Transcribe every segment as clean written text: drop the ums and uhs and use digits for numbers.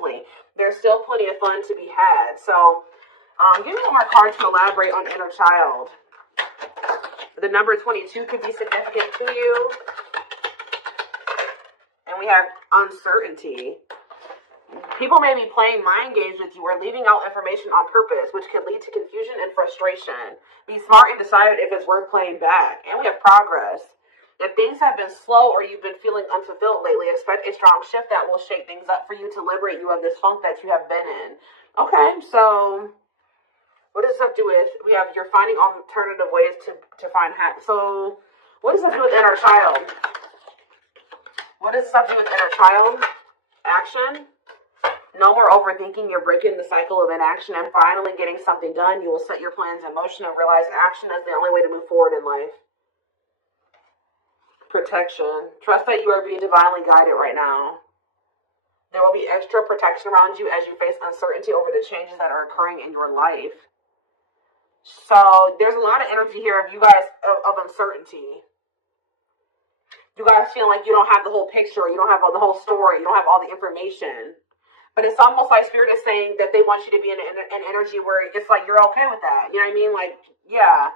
immensely. There's still plenty of fun to be had. So give me one more card to elaborate on inner child. The number 22 could be significant to you. And we have uncertainty. People may be playing mind games with you or leaving out information on purpose, which could lead to confusion and frustration. Be smart and decide if it's worth playing back. And we have progress. If things have been slow or you've been feeling unfulfilled lately, expect a strong shift that will shake things up for you to liberate you of this funk that you have been in. Okay, so what does this have to do with? We have you're finding alternative ways to find happiness. So what does this have to do with inner child? What does this have to do with inner child? Action. No more overthinking. You're breaking the cycle of inaction and finally getting something done. You will set your plans in motion and realize action is the only way to move forward in life. Protection. Trust that you are being divinely guided right now. There will be extra protection around you as you face uncertainty over the changes that are occurring in your life. So there's a lot of energy here of you guys of uncertainty. You guys feel like you don't have the whole picture, you don't have the whole story, you don't have all the information. But it's almost like Spirit is saying that they want you to be in an energy where it's like you're okay with that. You know what I mean? Like, yeah.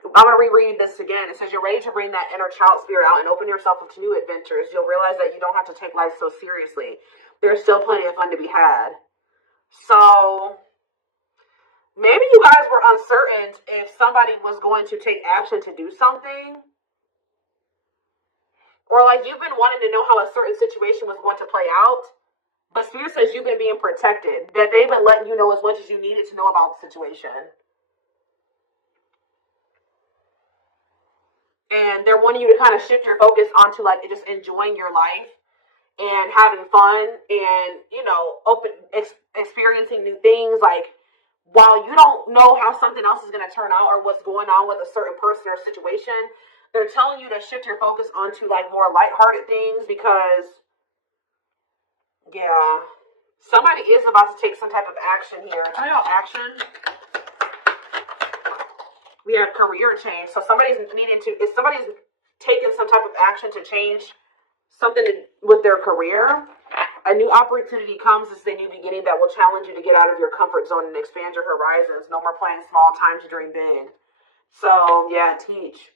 I'm going to reread this again. It says you're ready to bring that inner child spirit out and open yourself up to new adventures. You'll realize that you don't have to take life so seriously. There's still plenty of fun to be had. So maybe you guys were uncertain if somebody was going to take action to do something. Or like you've been wanting to know how a certain situation was going to play out. But Spirit says you've been being protected. That they've been letting you know as much as you needed to know about the situation. And they're wanting you to kind of shift your focus onto like just enjoying your life and having fun and, you know, experiencing new things. Like while you don't know how something else is going to turn out or what's going on with a certain person or situation, they're telling you to shift your focus onto like more lighthearted things because, yeah, somebody is about to take some type of action here. Tell me about action. We have career change. So somebody's taking some type of action to change something with their career, a new opportunity comes. This is a new beginning that will challenge you to get out of your comfort zone and expand your horizons. No more playing small, time to dream big. So, yeah, teach.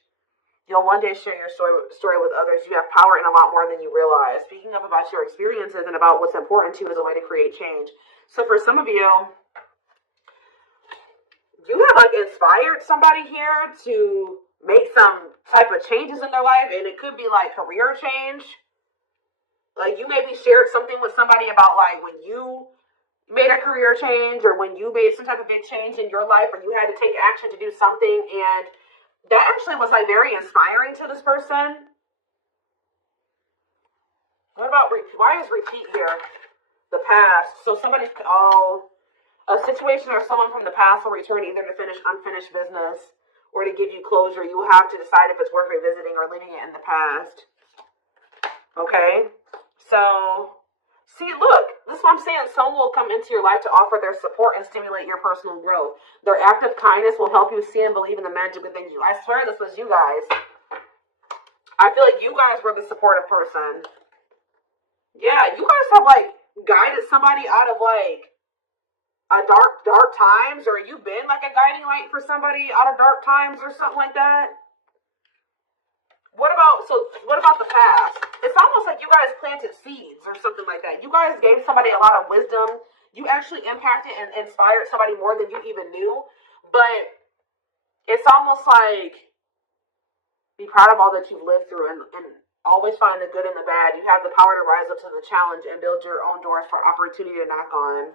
You'll one day share your story with others. You have power in a lot more than you realize. Speaking up about your experiences and about what's important to you is a way to create change. So for some of you, you have like inspired somebody here to make some type of changes in their life, and it could be like career change. Like you maybe shared something with somebody about like when you made a career change or when you made some type of big change in your life or you had to take action to do something, and that actually was like very inspiring to this person. What about why is repeat here? The past. So somebody's a situation or someone from the past will return either to finish unfinished business or to give you closure. You will have to decide if it's worth revisiting or leaving it in the past. Okay? So, see, look, this is what I'm saying. Someone will come into your life to offer their support and stimulate your personal growth. Their act of kindness will help you see and believe in the magic within you. I swear this was you guys. I feel like you guys were the supportive person. Yeah, you guys have, like, guided somebody out of, like, a dark times, or you been like a guiding light for somebody out of dark times or something like that? What about the past? It's almost like you guys planted seeds or something like that. You guys gave somebody a lot of wisdom. You actually impacted and inspired somebody more than you even knew. But it's almost like be proud of all that you've lived through and always find the good and the bad. You have the power to rise up to the challenge and build your own doors for opportunity to knock on.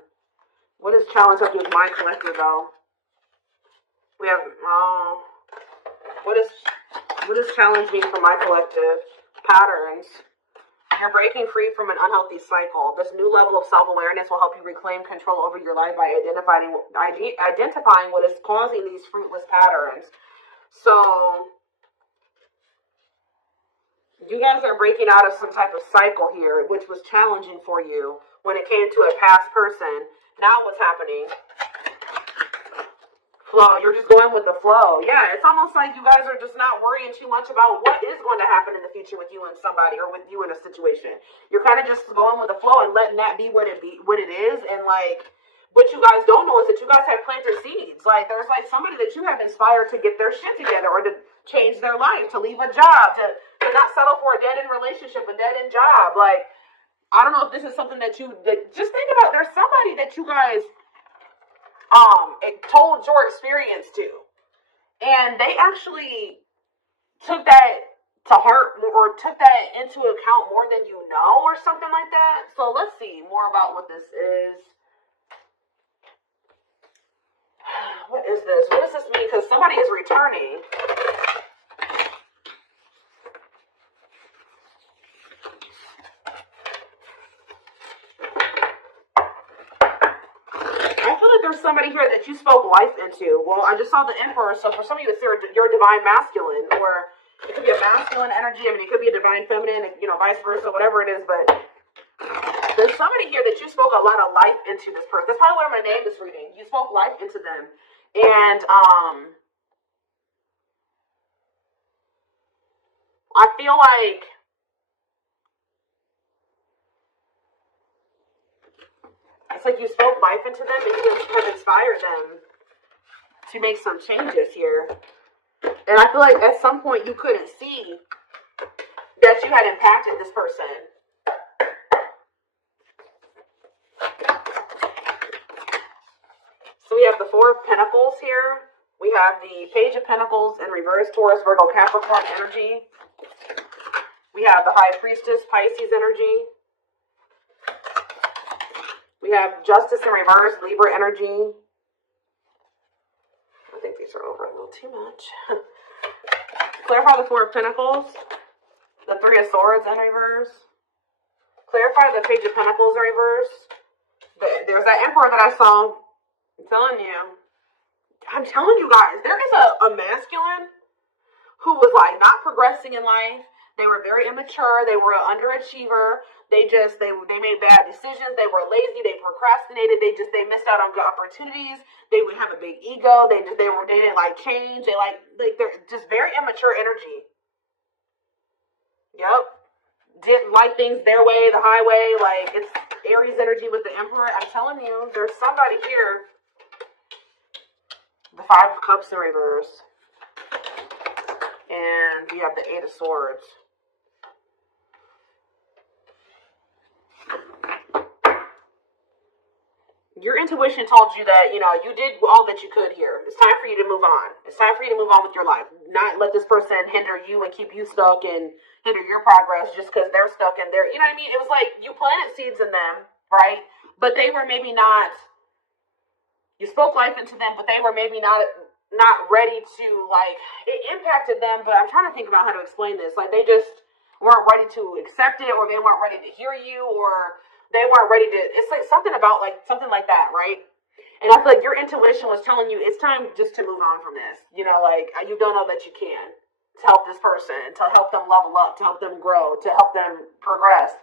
What does challenge have to do with my collective, though? We have, what does challenge mean for my collective? Patterns. You're breaking free from an unhealthy cycle. This new level of self-awareness will help you reclaim control over your life by identifying what is causing these fruitless patterns. So, you guys are breaking out of some type of cycle here, which was challenging for you when it came to a past person. Now what's happening? Flow. You're just going with the flow. Yeah, it's almost like you guys are just not worrying too much about what is going to happen in the future with you and somebody or with you in a situation. You're kind of just going with the flow and letting that be what it is. And like, what you guys don't know is that you guys have planted seeds. Like, there's like somebody that you have inspired to get their shit together or to change their life, to leave a job, to not settle for a dead end relationship, a dead end job. Like, I don't know if this is something that just think about. There's somebody that you guys it told your experience to, and they actually took that to heart or took that into account more than you know or something like that. So let's see more about what this is. What is this? What does this mean? Because somebody is returning. There's somebody here that you spoke life into. Well, I just saw the Emperor, so for some of you, it's your divine masculine, or it could be a masculine energy. I mean, it could be a divine feminine, vice versa, whatever it is. But there's somebody here that you spoke a lot of life into this person. That's probably what my name is reading. You spoke life into them, and I feel like it's like you spoke life into them and you have inspired them to make some changes here. And I feel like at some point you couldn't see that you had impacted this person. So we have the Four of Pentacles here. We have the Page of Pentacles in reverse, Taurus, Virgo, Capricorn energy. We have the High Priestess, Pisces energy. We have Justice in reverse, Libra energy. I think these are over a little too much. Clarify the Four of Pentacles. The Three of Swords in reverse. Clarify the Page of Pentacles in reverse. There's that Emperor that I saw. I'm telling you guys, there is a masculine who was like not progressing in life. They were very immature. They were an underachiever. They made bad decisions. They were lazy. They procrastinated. They missed out on good opportunities. They would have a big ego. They didn't like change. They're just very immature energy. Yep. Didn't like things their way, the highway. Like, it's Aries energy with the Emperor. I'm telling you, there's somebody here. The Five of Cups in reverse. And we have the Eight of Swords. Your intuition told you that, you did all that you could here. It's time for you to move on. It's time for you to move on with your life. Not let this person hinder you and keep you stuck and hinder your progress just because they're stuck in there. You know what I mean? It was like you planted seeds in them, right? But they were maybe not, you spoke life into them, but they were maybe not ready to, like, it impacted them, but I'm trying to think about how to explain this. Like, they just weren't ready to accept it, or they weren't ready to hear you, or they weren't ready to, it's like something like that, right? And I feel like your intuition was telling you it's time just to move on from this. Like, you've done all that you can to help this person, to help them level up, to help them grow, to help them progress.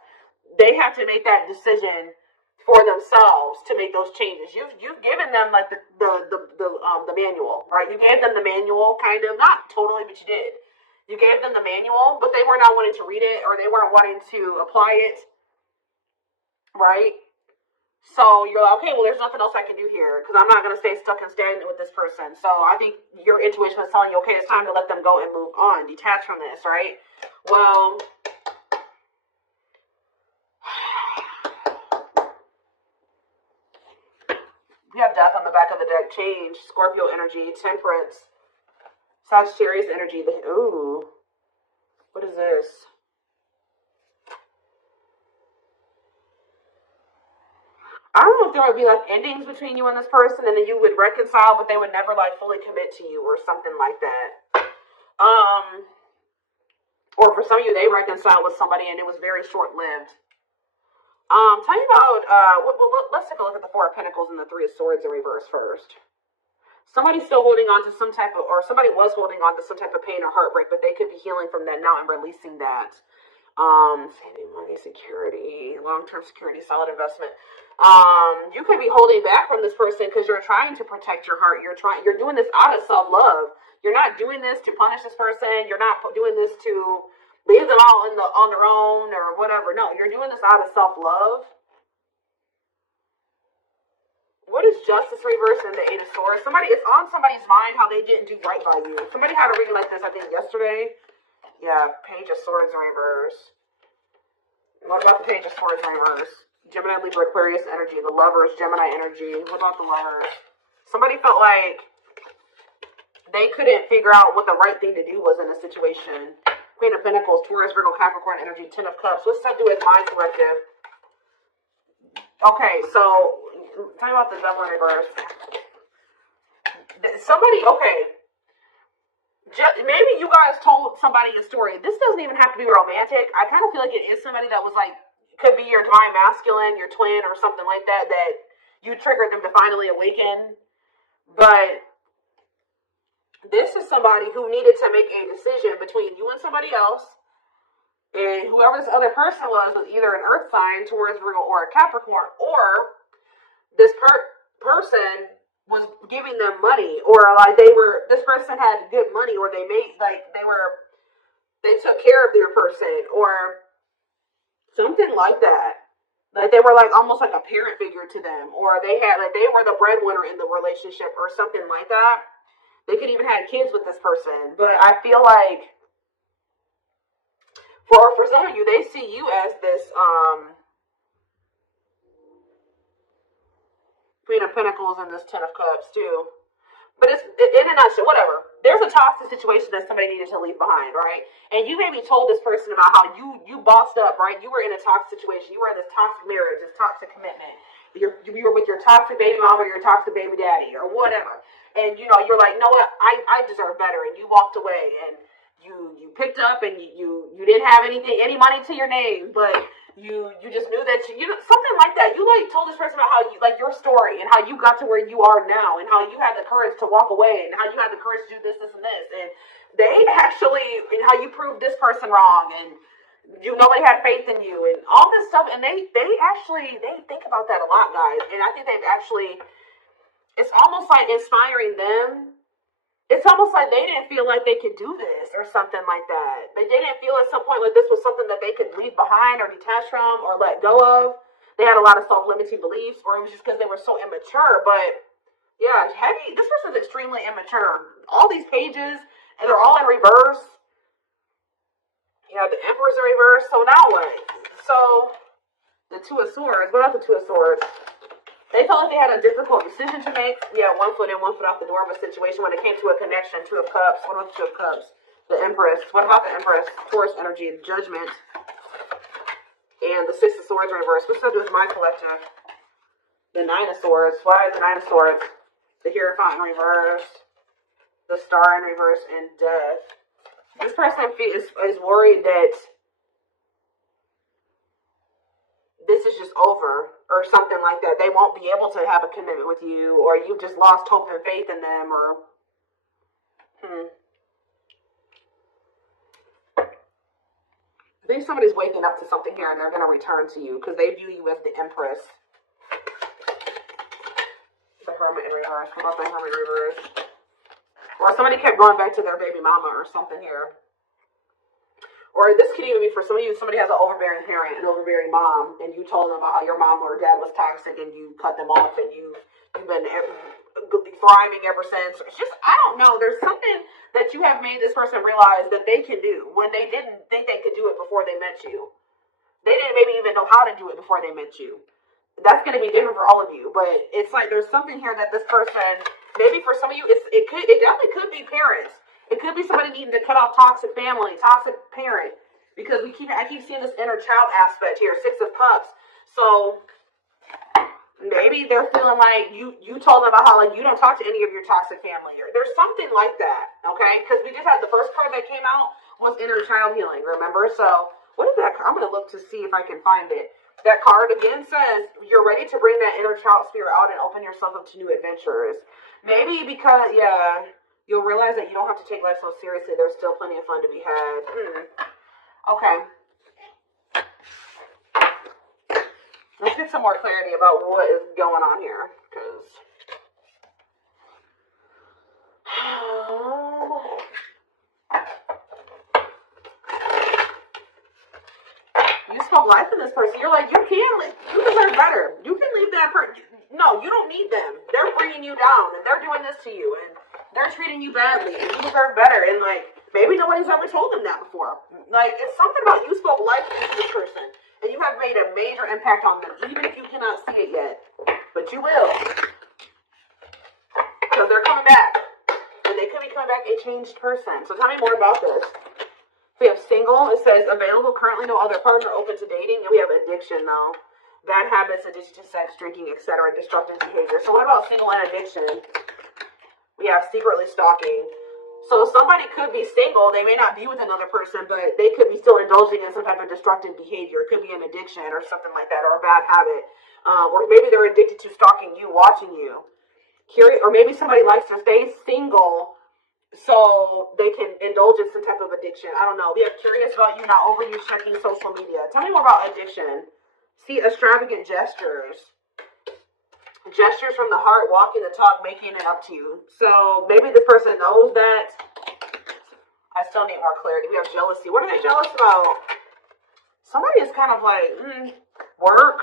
They have to make that decision for themselves to make those changes. You've given them like the manual, right? You gave them the manual, kind of, not totally, but you did. You gave them the manual, but they were not wanting to read it, or they weren't wanting to apply it. Right? So you're like, okay, well, there's nothing else I can do here because I'm not going to stay stuck and stagnant with this person. So I think your intuition was telling you, okay, it's time to let them go and move on, detach from this, right? Well, we have Death on the back of the deck, Change, Scorpio energy, Temperance, Sagittarius energy. Ooh, what is this? I don't know if there would be like endings between you and this person, and then you would reconcile, but they would never like fully commit to you or something like that. Or for some of you, they reconciled with somebody and it was very short lived. Tell you about let's take a look at the Four of Pentacles and the Three of Swords in reverse first. Somebody's still holding on to somebody was holding on to some type of pain or heartbreak, but they could be healing from that now and releasing that. Saving money, security, long-term security, solid investment. You could be holding back from this person because you're trying to protect your heart. You're doing this out of self-love. You're not doing this to punish this person. You're not doing this to leave them all on their own or whatever. No, you're doing this out of self-love. What is justice reverse and the Eight of Swords? It's on somebody's mind how they didn't do right by you. Somebody had a reading like this, I think, yesterday. Yeah, Page of Swords in reverse. What about the Page of Swords in reverse? Gemini, Libra, Aquarius energy. The Lovers, Gemini energy. What about the Lovers? Somebody felt like they couldn't figure out what the right thing to do was in a situation. Queen of Pentacles, Taurus, Virgo, Capricorn energy. Ten of Cups. What's that do with mind collective? Okay, so tell me about the Devil in reverse. Maybe you guys told somebody a story. This doesn't even have to be romantic. I kind of feel like it is somebody that was like, could be your divine masculine, your twin, or something like that, that you triggered them to finally awaken. But this is somebody who needed to make a decision between you and somebody else. And whoever this other person was either an earth sign, Taurus, Virgo, or a Capricorn, or this person was giving them money, or like this person had good money, or they took care of their person, or something like that. Like they were like almost like a parent figure to them, or they were the breadwinner in the relationship, or something like that. They could even have kids with this person, but I feel like for some of you, they see you as this Queen of Pentacles and this Ten of Cups too. But it's in a nutshell, whatever. There's a toxic situation that somebody needed to leave behind, right? And you maybe told this person about how you bossed up, right? You were in a toxic situation. You were in this toxic marriage, this toxic commitment. You were with your toxic baby mama or your toxic baby daddy or whatever. And, you're like, no, what? I deserve better. And you walked away and you picked up and you didn't have any money to your name, but you just knew that something like that. You like told this person about how you like your story and how you got to where you are now and how you had the courage to walk away and how you had the courage to do this and this, and they actually, and how you proved this person wrong and nobody had faith in you and all this stuff, and they think about that a lot, guys, and I think it's almost like inspiring them. It's almost like they didn't feel like they could do this or something like that. They didn't feel at some point like this was something that they could leave behind or detach from or let go of. They had a lot of self-limiting beliefs, or it was just because they were so immature. But yeah, this person's extremely immature. All these pages, and they're all in reverse. Yeah, the Emperor's in reverse. So now what? So the Two of Swords. What about the Two of Swords? They felt like they had a difficult decision to make. Yeah, one foot in, one foot out the door of a situation when it came to a connection. Two of Cups. What about the Two of Cups? The Empress. What about the Empress? Taurus energy, Judgment. And the Six of Swords in reverse. What's that do with my collective? The Nine of Swords. Why is the Nine of Swords? The Hierophant in reverse. The Star in reverse. And Death. This person is worried that this is just over or something like that. They won't be able to have a commitment with you, or you've just lost hope and faith in them, or I think somebody's waking up to something here and they're going to return to you because they view you as the Empress. The Hermit in reverse. What about the Hermit in reverse? Or somebody kept going back to their baby mama or something here. Or this could even be for some of you, somebody has an overbearing parent, an overbearing mom, and you told them about how your mom or dad was toxic and you cut them off and you've been thriving ever since. It's just, I don't know. There's something that you have made this person realize that they can do when they didn't think they could do it before they met you. They didn't maybe even know how to do it before they met you. That's going to be different for all of you, but it's like there's something here that this person, maybe for some of you, it definitely could be parents. It could be somebody needing to cut off toxic family, toxic parent, because I keep seeing this inner child aspect here, Six of Cups. So maybe they're feeling like you told them about how like you don't talk to any of your toxic family. There's something like that, okay? Because we just had the first card that came out was inner child healing, remember? So what is that? I'm going to look to see if I can find it. That card again says you're ready to bring that inner child spirit out and open yourself up to new adventures. Maybe because, you'll realize that you don't have to take life so seriously. There's still plenty of fun to be had. Okay. Let's get some more clarity about what is going on here, because you spoke life in this person. You're like, you deserve better. You can leave that person. No, you don't need them. They're bringing you down, and they're doing this to you, and they're treating you badly, and you deserve better. And like, maybe nobody's ever told them that before. Like, it's something about you spoke life into this person, and you have made a major impact on them, even if you cannot see it yet. But you will, because they're coming back, and they could be coming back a changed person. So tell me more about this. We have single. It says available, currently no other partner, open to dating. And we have addiction, though. Bad habits, addiction to sex, drinking, etc., destructive behavior. So what about single and addiction? We have secretly stalking. So somebody could be single. They may not be with another person, but they could be still indulging in some type of destructive behavior. It could be an addiction or something like that, or a bad habit. Or maybe they're addicted to stalking you, watching you. Curious, or maybe somebody likes to stay single so they can indulge in some type of addiction. I don't know. We are curious about you, not overly checking social media. Tell me more about addiction. See, extravagant gestures. Gestures from the heart, walking the talk, making it up to you. So maybe this person knows that. I still need more clarity. We have jealousy. What are they jealous about? Somebody is kind of like, work.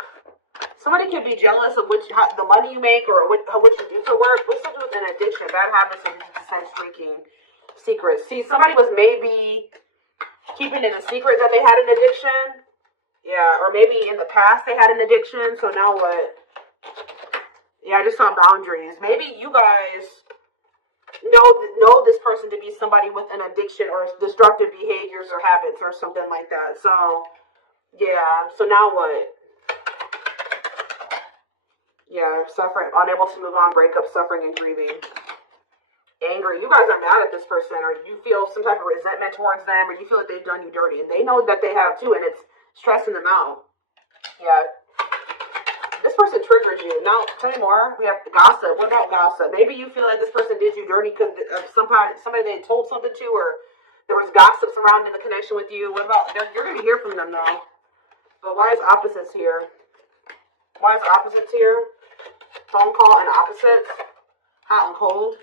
Somebody could be jealous of the money you make or what you do for work. What's something with an addiction? Bad habits, sex, drinking, secrets. See, somebody was maybe keeping it a secret that they had an addiction. Yeah, or maybe in the past they had an addiction. So now what? Yeah, I just saw boundaries. Maybe you guys know this person to be somebody with an addiction or destructive behaviors or habits or something like that. So, yeah. So now what? Yeah, suffering, unable to move on, breakup, suffering, and grieving. Angry. You guys are mad at this person, or you feel some type of resentment towards them, or you feel like they've done you dirty, and they know that they have too, and it's stressing them out. Yeah. This person triggered you. Now, tell me more. We have gossip. What about gossip? Maybe you feel like this person did you dirty because of somebody they told something to, or there was gossip surrounding the connection with you. What about, you're going to hear from them, though. But why is opposites here? Why is opposites here? Phone call and opposites. Hot and cold.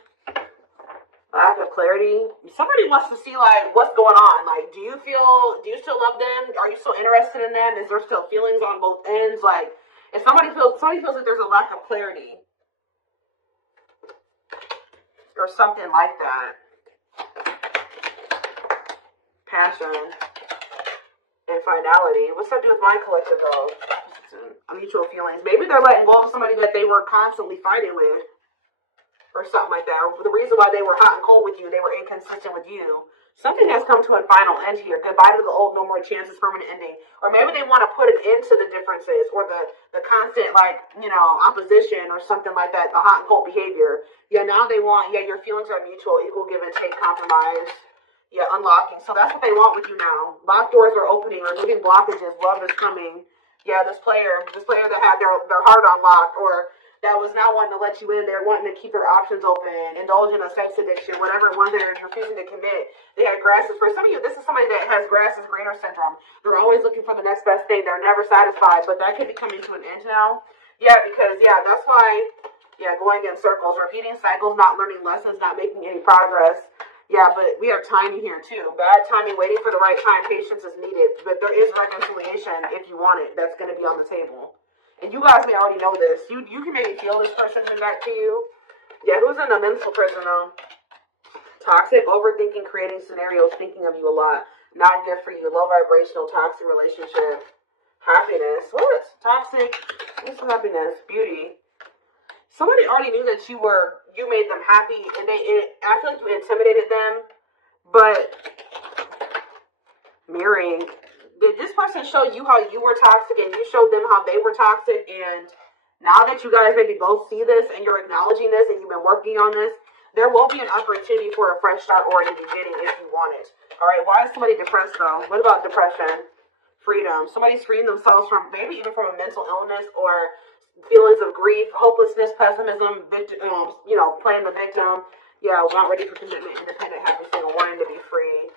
Lack of clarity. Somebody wants to see, like, what's going on. Like, do you still love them? Are you still interested in them? Is there still feelings on both ends? Like, if somebody feels like there's a lack of clarity. Or something like that. Passion. And finality. What's that do with my collective, though? Mutual feelings. Maybe they're letting go of somebody that they were constantly fighting with. Or something like that. Or the reason why they were hot and cold with you, they were inconsistent with you. Something has come to a final end here. Goodbye to the old, no more chances, permanent ending. Or maybe they want to put an end to the differences or the constant, like, opposition or something like that, the hot and cold behavior. Yeah, now they want, your feelings are mutual, equal give and take, compromise. Yeah, unlocking. So that's what they want with you now. Locked doors are opening, removing blockages, love is coming. Yeah, this player that had their heart unlocked, or that was not wanting to let you in, they're wanting to keep their options open, indulge in a sex addiction, whatever it was they're refusing to commit. They had grasses. For some of you, this is somebody that has grass is greener syndrome. They're always looking for the next best thing. They're never satisfied, but that could be coming to an end now. Yeah, because, that's why, going in circles, repeating cycles, not learning lessons, not making any progress. Yeah, but we have timing here, too. Bad timing, waiting for the right time. Patience is needed. But there is reconciliation, if you want it, that's going to be on the table. And you guys may already know this. You can maybe feel this person coming back to you. Yeah, who's in a mental prison, though? Toxic, overthinking, creating scenarios, thinking of you a lot. Not good for you. Low vibrational, toxic relationship. Happiness. What? Toxic. What's happiness? Beauty. Somebody already knew that you made them happy, and I feel like you intimidated them, but mirroring, did this person show you how you were toxic, and you showed them how they were toxic, and now that you guys maybe both see this, and you're acknowledging this, and you've been working on this, there will be an opportunity for a fresh start or a new beginning if you want it. Alright, why is somebody depressed, though? What about depression? Freedom. Somebody's freeing themselves from, maybe even from a mental illness, or feelings of grief, hopelessness, pessimism, playing the victim. Yeah, not ready for commitment, independent, happy, single, wanting to be free.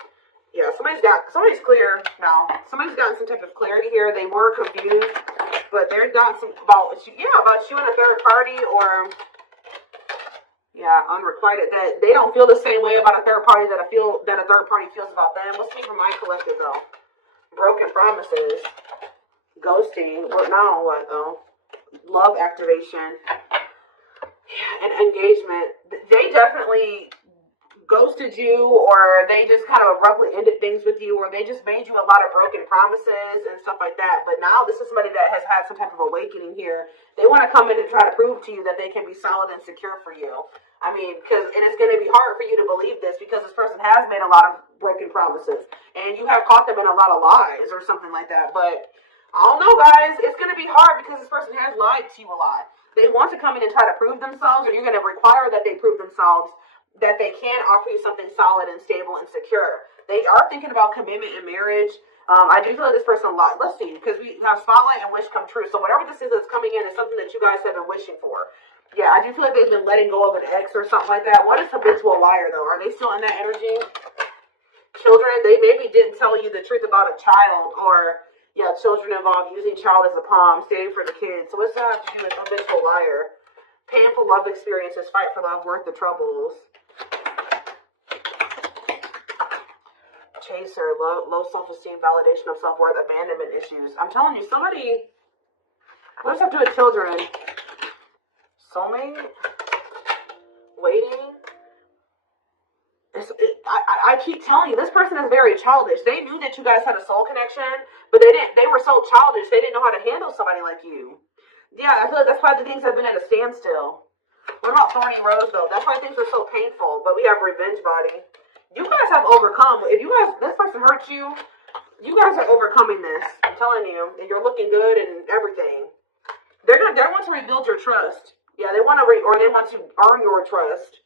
Yeah, somebody's clear now. Somebody's gotten some type of clarity here. They were confused, but they've got some about you, about you and a third party, or unrequited, that they don't feel the same way about a third party that a third party feels about them. What's me for my collective though? Broken promises, ghosting. What now? What though? Love activation, and engagement. They definitely ghosted you, or they just kind of abruptly ended things with you, or they just made you a lot of broken promises and stuff like that. But now this is somebody that has had some type of awakening here. They want to come in and try to prove to you that they can be solid and secure for you. I mean, and it's going to be hard for you to believe this because this person has made a lot of broken promises, and you have caught them in a lot of lies or something like that. But I don't know, guys. It's going to be hard because this person has lied to you a lot. They want to come in and try to prove themselves, or you're going to require that they prove themselves, that they can offer you something solid and stable and secure. They are thinking about commitment and marriage. I do feel like this person a lot. Let's see, because we have spotlight and wish come true. So whatever this is that's coming in is something that you guys have been wishing for. Yeah, I do feel like they've been letting go of an ex or something like that. What is habitual liar, though? Are they still in that energy? Children, they maybe didn't tell you the truth about a child, or children involved, using child as a palm, staying for the kids. So what's that have to do with habitual liar? Painful love experiences, fight for love, worth the troubles. Chaser, low self-esteem, validation of self-worth, abandonment issues. I'm telling you, somebody, what does that have to do with children? Soulmate? Waiting? I keep telling you, this person is very childish. They knew that you guys had a soul connection, but they were so childish, they didn't know how to handle somebody like you. Yeah, I feel like that's why the things have been at a standstill. What about Thorny Rose, though? That's why things are so painful, but we have Revenge Body. You guys have overcome. If this person hurt you, you guys are overcoming this. I'm telling you, and you're looking good and everything. They want to rebuild your trust. Yeah, they want to earn your trust.